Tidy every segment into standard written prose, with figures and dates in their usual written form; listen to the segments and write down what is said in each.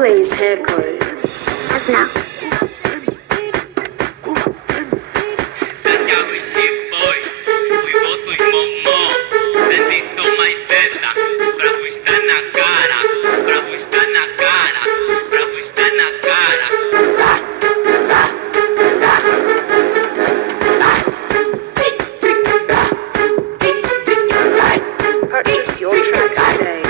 Please heckle. As now. Purchase your tracks today.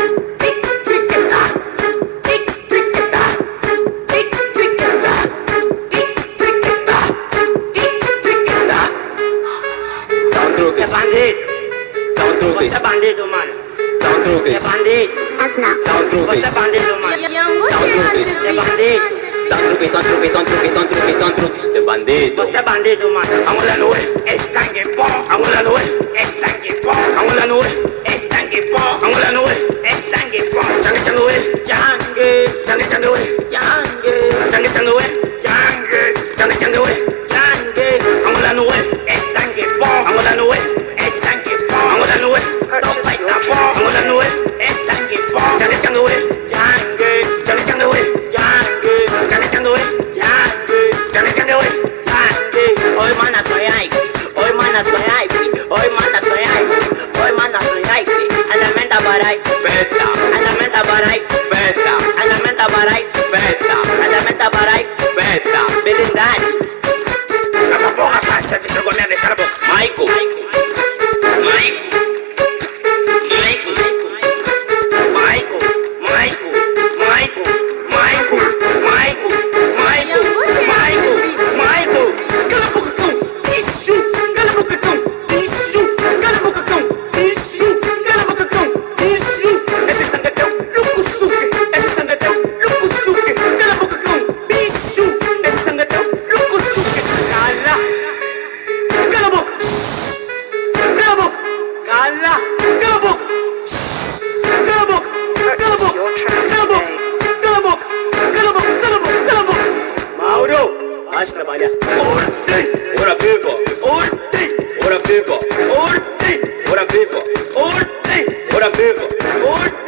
Você é bandido, mano. Você é bandido. As now. Você é bandido, mano. Você é bandido. De bandido. Você é bandido, mano. Vamos lá no é sangue bom. Vamos lá no é sangue bom. Vamos lá no é sangue bom. Vamos lá no é sangue bom. Jangue jangue jangue. Jangue jangue jangue. Jangue jangue jangue. Jangue jangue jangue. Vamos lá no é sangue bom. Vamos lá no é sangue bom. Vamos lá no Purchase your tracks vamos lá today. no é sangue bom. Jangue jangue jangue. Jangue jangue jangue. Jangue jangue jangue. Jangue jangue jangue. Oi, mana, soy hype. Oi, mana, soy hype. Oi, mana, soy hype. Oi, mana, soy hype. Elementa barai. Beta. Elementa barai. Beta. Elementa barai. Beta. Elementa barai. Beta. Belindade. Cala a boca, rapaz. Você se jogou nele, cala a boca. Maico. Purchase your tracks today. Mauro, vai trabalhar. Ora vivo. Ora vivo. Ordem! Ora vivo. Ordem! Ora vivo. Ordem!